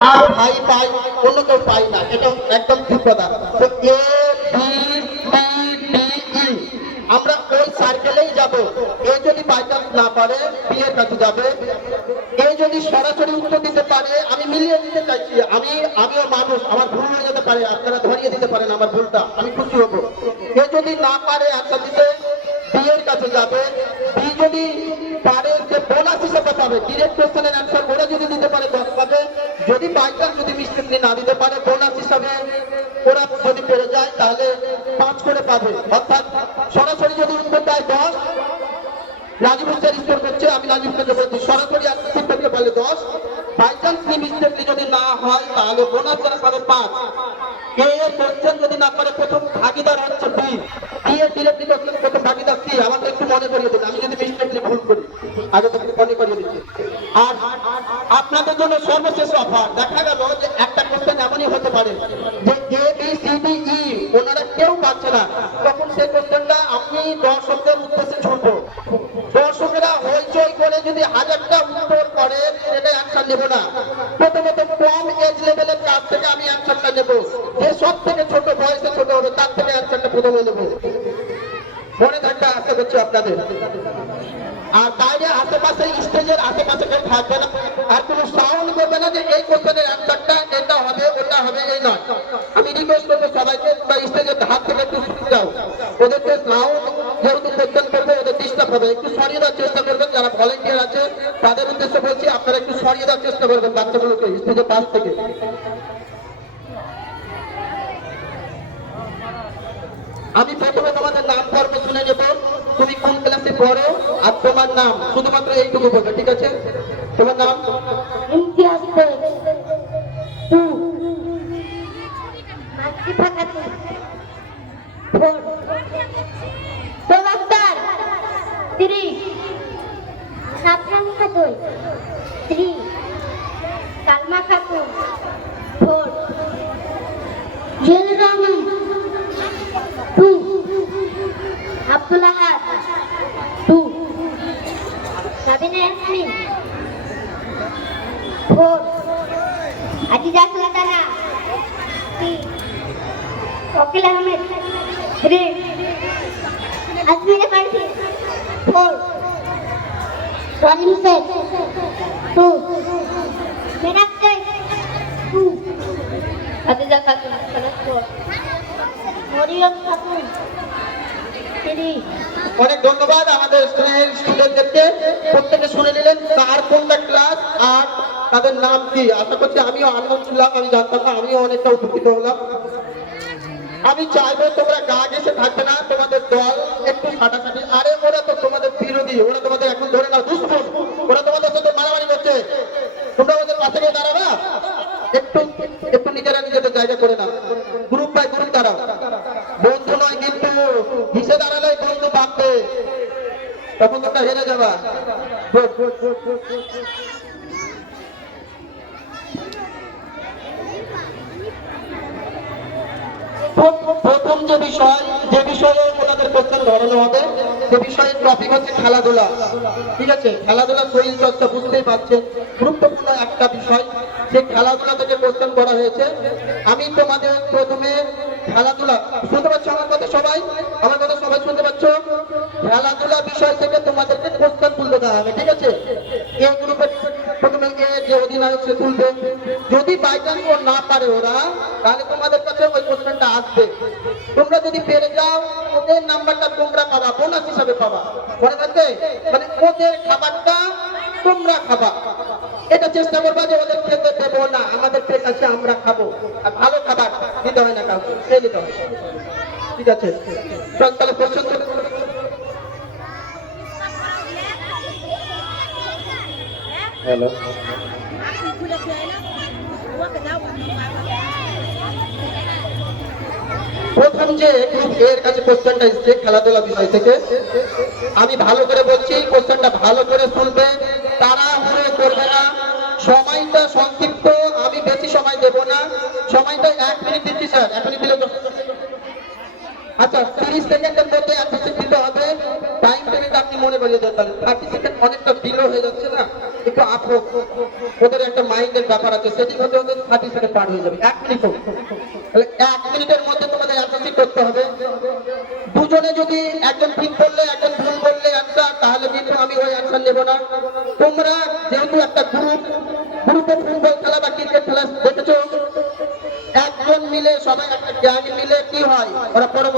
আর ভাই পাই অন্য কেউ পাই না, এটা একদম ঠিক কথা। তো A B D D E আমরা ওই সার্কেলেই যাব। এ যদি বাই চান্স না পারে বি এর কাছে যাবে। এ যদি সরাসরি উত্তর দিতে পারে, আমি মিলিয়ে দিতে চাইছি, আমিও মানুষ, আমার ভুল হয়ে যেতে পারে, আপনারা ধরিয়ে দিতে পারেন আমার ভুলটা, আমি খুশি হব। এ যদি না পারে অ্যান্সার দিতে, বি এর কাছে যাবে। বি যদি পারে, যে বোনাস হিসেবে পাবে, ডিরেক্ট কোশ্চেনের অ্যান্সার ওরা যদি দিতে পারে 10 পাবে। যদি বাই চান্স যদি মিস্টেকলি না দিতে পারে, বোনাস হিসাবে ওরা যদি পেরে যায় তাহলে 5 করে পাবে। অর্থাৎ সরাসরি যদি উত্তর দেয় 10, রাজীব স্যার স্কোর করছে, আমি রাজীব স্যারকে বলছি সরাসরি ঠিক করতে পারলে 10, বাই চান্স মিস্টেকলি যদি না হয় তাহলে বোনাস যারা পাবে 5। কে এর কোশ্চেন যদি না পারে, প্রথম ভাগিদার হচ্ছে বি। বি এর ডিরেক্টলি কোশ্চেন প্রথম ভাগিদার সি। আমাকে একটু মনে করিয়ে দিন, আমি যদি মিস্টেকলি ভুল করি আগে থেকে মনে করিয়ে দিচ্ছি। আর আপনাদের জন্য সর্বশেষ অফার, দেখা গেল যে একটা কোশ্চেন এমনই হতে পারে যে A B C D E ওনারা কেউ পাচ্ছে না, তখন সেই কোশ্চেনটা আমি দর্শকদের উদ্দেশ্যে ছুটবো। দর্শকেরা হইচই করে যদি 1000টা উত্তর করে, সেটা অ্যান্সার নেব না। প্রথমত কম এজ লেভেলের কাছ থেকে আমি অ্যান্সারটা নেব, যে সব থেকে ছোট বয়সে ছোট হবে তার থেকে অ্যান্সারটা প্রথমে নেব। মনে থাকবে, আশা করছি আপনাদের। আর বাইরে আশেপাশে, স্টেজের আশেপাশে কেউ থাকবে না, আর কোনো সাউন্ড করবে না যে এই কোশ্চেনের অ্যান্সারটা এটা হবে ওটা হবে, এই নয়। আমি রিকোয়েস্ট করবো সবাইকে, বা স্টেজের হাত থেকে একটু সরিয়ে দাও, ওদেরকে সাউন্ড যেহেতু কোশ্চেন করবে ওদের ডিস্টার্ব হবে, একটু সরিয়ে দেওয়ার চেষ্টা করবেন। যারা ভলেন্টিয়ার আছে তাদের উদ্দেশ্যে বলছি, আপনারা একটু সরিয়ে দেওয়ার চেষ্টা করবেন বাচ্চাগুলোকে স্টেজের পাশ থেকে। আমি প্রথমে তোমাদের নাম ধর্ম শুনে নেব, তুমি কোন ক্লাসে পড়ো আর তোমার নাম, শুধুমাত্র এইটুকু বলবে, ঠিক আছে? তোমার নাম? ইমতিয়াজ শেখ 2, মাতৃভা খাতুন 4, সোবাস্তার 3, সাফরান খাতুন 3, সালমা খাতুন 4, জেনুর রহমান 2, আব্দুল আহাদ 2, সাবিনা ইয়াসমিন 4, আজিজা সুলতানা 3, ওকিল আহমেদ 3, আজমিরা পারভি 4, রহিম শেখ 2, মিনাত শেখ 2, আজিজা খাতুন 4, মরিয়ম খাতুন 3। অনেক ধন্যবাদ আমাদের স্টুডেন্টদেরকে। প্রত্যেকে শুনে নিলেন কার কোনটা ক্লাস আর তাদের নাম কি। আশা করছি আমিও আনন্দ ছিলাম, আমি জানতাম না, আমিও অনেকটা উপকৃত হলাম। আমি চাইবো তোমরা গা ঘেসে থাকবে না, তোমাদের দল একটু ফাটাফাটি। আরে ওরা তো তোমাদের বিরোধী, ওরা তোমাদের এখন ধরে নাও দুশ্মন, ওরা তোমাদের সাথে মারামারি করছে, তোমরা ওদের পাশে গিয়ে দাঁড়াবা। একটু একটু নিজেরা নিজেদের জায়গা করে না, গ্রুপ বাই গ্রুপ দাঁড়াও। বন্ধু নয় কিন্তু, ঘিসে দাঁড়ালে বন্ধু বাঁধবে, তখন তোমরা হেরে যাবা। প্রথম যে বিষয়ে ওনাদের কোশ্চেন ধরানো হবে, সে বিষয়ের টপিক হচ্ছে খেলাধুলা। ঠিক আছে, খেলাধুলা, শরীর চর্চা, বুঝতেই পারছেন গুরুত্বপূর্ণ একটা বিষয়। সেই খেলাধুলা থেকে কোশ্চেন করা হয়েছে। আমি তোমাদের প্রথমে খেলাধুলা, শুনতে পাচ্ছ আমার কথা সবাই? আমার কথা সবাই শুনতে পাচ্ছ? খেলাধুলা বিষয় থেকে তোমাদেরকে কোশ্চেন তুলতে দেওয়া হবে, ঠিক আছে? এই গ্রুপের প্রথমে যে অধিনায়ক সে তুলবে। যদি বাই চান্স ও না পারে ওরা, তাহলে তোমাদের কাছে ওই কোশ্চেনটা আসবে। তোমরা যদি পেরে যাও, ওদের নাম্বারটা তোমরা পাবা, বোনাস হিসাবে পাবা। মনে থাকবে, মানে ওদের খাবারটা তোমরা খাবা। এটা চেষ্টা করবা যে ওদের খেতে দেবো না, আমাদের পেট আছে আমরা খাবো। আর ভালো খাবার দিতে হয় না কাউকে, খেয়ে নিতে হয়, ঠিক আছে? তাহলে প্রশ্ন হ্যালো, প্রথম যে এর কাছে কোশ্চেনটা এসছে খেলাধুলা বিষয় থেকে, আমি ভালো করে বলছি, কোশ্চেনটা ভালো করে শুনবে, তাড়াহুড়ো করবে না। সময়টা সংক্ষিপ্ত, আমি বেশি সময় দেব না। সময়টা 1 মিনিট দিচ্ছি স্যার, এখনই দিলে। আচ্ছা, 30 সেকেন্ডের মধ্যে অ্যান্সার দিতে হবে। টাইম টেবিলটা আপনি মনে করিয়ে দেন, 30 সেকেন্ড অনেকটা বিলো হয়ে যাচ্ছে না, একটু একটু আপ হোক, ওদের একটা মাইন্ডের ব্যাপার আছে, সেটি হতে হতে 30 সেকেন্ড পার হয়ে যাবে, 1 মিনিট হোক। তাহলে 1 মিনিটের মধ্যে তোমাদের অ্যান্সারটি করতে হবে। দুজনে যদি একজন ঠিক বললে একজন ভুল বললে অ্যান্সার, তাহলে কিন্তু আমি ওই অ্যান্সার নেব না। তোমরা যেহেতু একটা গ্রুপে ফুটবল খেলা বা ক্রিকেট খেলা দেখেছো, একজন মিলে সবাই একটা গ্যাং মিলে কি হয়, ওরা পরবর্তী